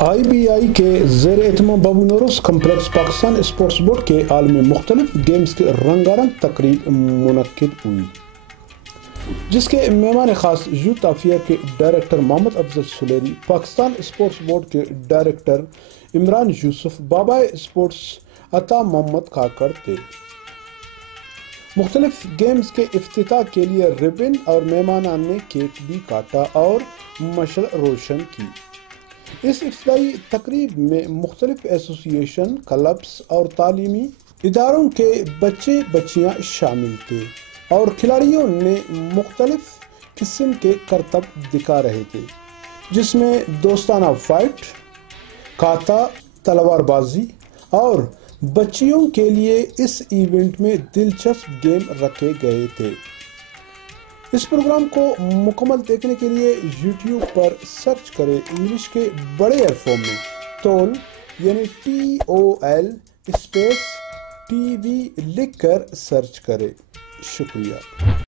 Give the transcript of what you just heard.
آئی be آئی کے زیر اہتمام Babu Nauroz complex Pakistan sports board کے عالمی مختلف گیمز کے رنگارنگ تقریب منعقد ہوئی، جس کے مہمان خاص یوتھ افیئر کے ڈائریکٹر محمد افضل سلیری، پاکستان اسپورٹس بورڈ کے ڈائریکٹر عمران یوسف، بابائے اسپورٹس عطا محمد کھاکر تھے۔ مختلف گیمز کے افتتاح کے لیے ربن اور مہمانان نے کیک بھی کاٹا اور مشعل روشن کی۔ اس افتتاحی تقریب میں مختلف ایسوسی ایشن، کلبس اور تعلیمی اداروں کے بچے بچیاں شامل تھے اور کھلاڑیوں نے مختلف قسم کے کرتب دکھا رہے تھے، جس میں دوستانہ فائٹ، کاتا، تلوار بازی اور بچیوں کے لیے اس ایونٹ میں دلچسپ گیم رکھے گئے تھے۔ اس پروگرام کو مکمل دیکھنے کے لیے یوٹیوب پر سرچ کریں، انگلش کے بڑے حرفوں میں تول یعنی TOL اسپیس TV لکھ کر سرچ کریں۔ شکریہ۔